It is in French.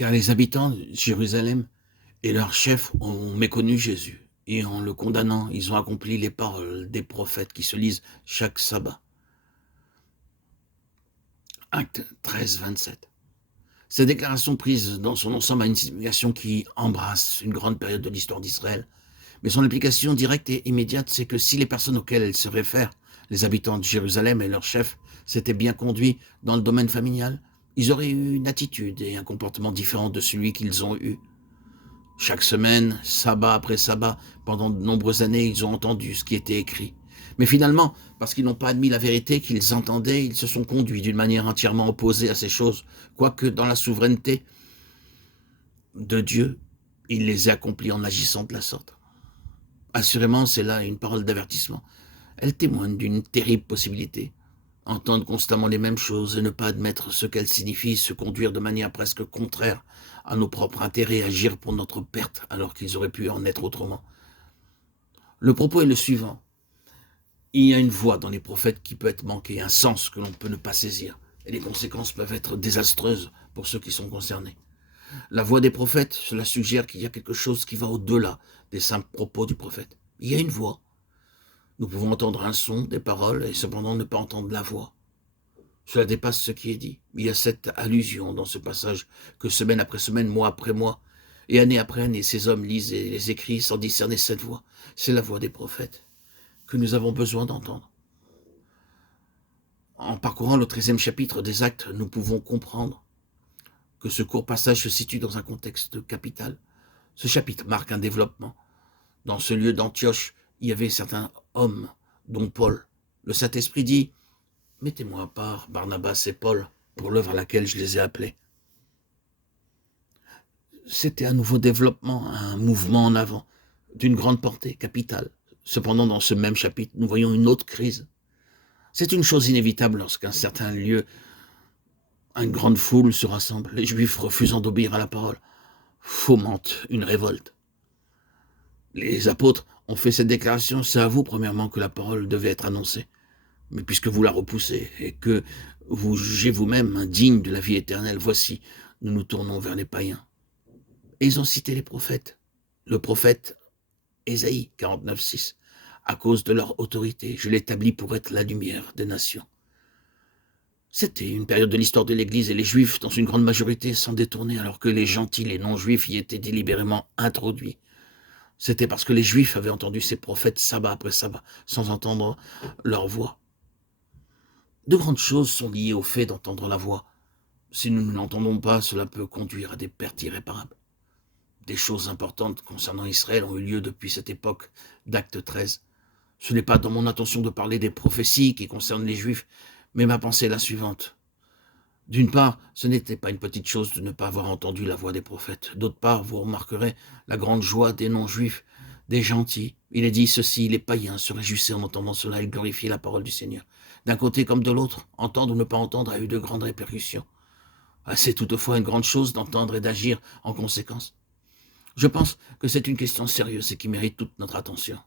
car les habitants de Jérusalem et leurs chefs ont méconnu Jésus, et en le condamnant, ils ont accompli les paroles des prophètes qui se lisent chaque sabbat. Acte 13, 27. Cette déclaration prise dans son ensemble a une signification qui embrasse une grande période de l'histoire d'Israël, mais son application directe et immédiate, c'est que si les personnes auxquelles elle se réfère, les habitants de Jérusalem et leurs chefs, s'étaient bien conduits dans le domaine familial, ils auraient eu une attitude et un comportement différent de celui qu'ils ont eu. Chaque semaine, sabbat après sabbat, pendant de nombreuses années, ils ont entendu ce qui était écrit. Mais finalement, parce qu'ils n'ont pas admis la vérité qu'ils entendaient, ils se sont conduits d'une manière entièrement opposée à ces choses, quoique dans la souveraineté de Dieu, il les a accomplis en agissant de la sorte. Assurément, c'est là une parole d'avertissement. Elle témoigne d'une terrible possibilité. Entendre constamment les mêmes choses et ne pas admettre ce qu'elles signifient, se conduire de manière presque contraire à nos propres intérêts, agir pour notre perte alors qu'ils auraient pu en être autrement. Le propos est le suivant. Il y a une voix dans les prophètes qui peut être manquée, un sens que l'on peut ne pas saisir, et les conséquences peuvent être désastreuses pour ceux qui sont concernés. La voix des prophètes, cela suggère qu'il y a quelque chose qui va au-delà des simples propos du prophète. Il y a une voix. Nous pouvons entendre un son, des paroles, et cependant ne pas entendre la voix. Cela dépasse ce qui est dit. Il y a cette allusion dans ce passage que semaine après semaine, mois après mois, et année après année, ces hommes lisent et les écrits sans discerner cette voix. C'est la voix des prophètes que nous avons besoin d'entendre. En parcourant le 13e chapitre des Actes, nous pouvons comprendre que ce court passage se situe dans un contexte capital. Ce chapitre marque un développement. Dans ce lieu d'Antioche, il y avait certains hommes, dont Paul. Le Saint-Esprit dit « Mettez-moi à part Barnabas et Paul pour l'œuvre à laquelle je les ai appelés. » C'était un nouveau développement, un mouvement en avant, d'une grande portée, capitale. Cependant, dans ce même chapitre, nous voyons une autre crise. C'est une chose inévitable lorsqu'un certain lieu, une grande foule se rassemble, les Juifs refusant d'obéir à la parole, fomentent une révolte. Les apôtres ont fait cette déclaration, c'est à vous premièrement que la parole devait être annoncée. Mais puisque vous la repoussez et que vous jugez vous-même indigne de la vie éternelle, voici, nous nous tournons vers les païens. Et ils ont cité les prophètes. Le prophète Ésaïe 49,6. À cause de leur autorité, je l'établis pour être la lumière des nations. C'était une période de l'histoire de l'Église et les Juifs, dans une grande majorité, s'en détournaient alors que les gentils, les non-Juifs y étaient délibérément introduits. C'était parce que les Juifs avaient entendu ces prophètes sabbat après sabbat, sans entendre leur voix. De grandes choses sont liées au fait d'entendre la voix. Si nous ne l'entendons pas, cela peut conduire à des pertes irréparables. Des choses importantes concernant Israël ont eu lieu depuis cette époque d'Acte 13. Ce n'est pas dans mon intention de parler des prophéties qui concernent les Juifs, mais ma pensée est la suivante. D'une part, ce n'était pas une petite chose de ne pas avoir entendu la voix des prophètes. D'autre part, vous remarquerez la grande joie des non-juifs, des gentils. Il est dit ceci, les païens se réjouissaient en entendant cela, ils glorifiaient la parole du Seigneur. D'un côté comme de l'autre, entendre ou ne pas entendre a eu de grandes répercussions. C'est toutefois une grande chose d'entendre et d'agir en conséquence. Je pense que c'est une question sérieuse et qui mérite toute notre attention.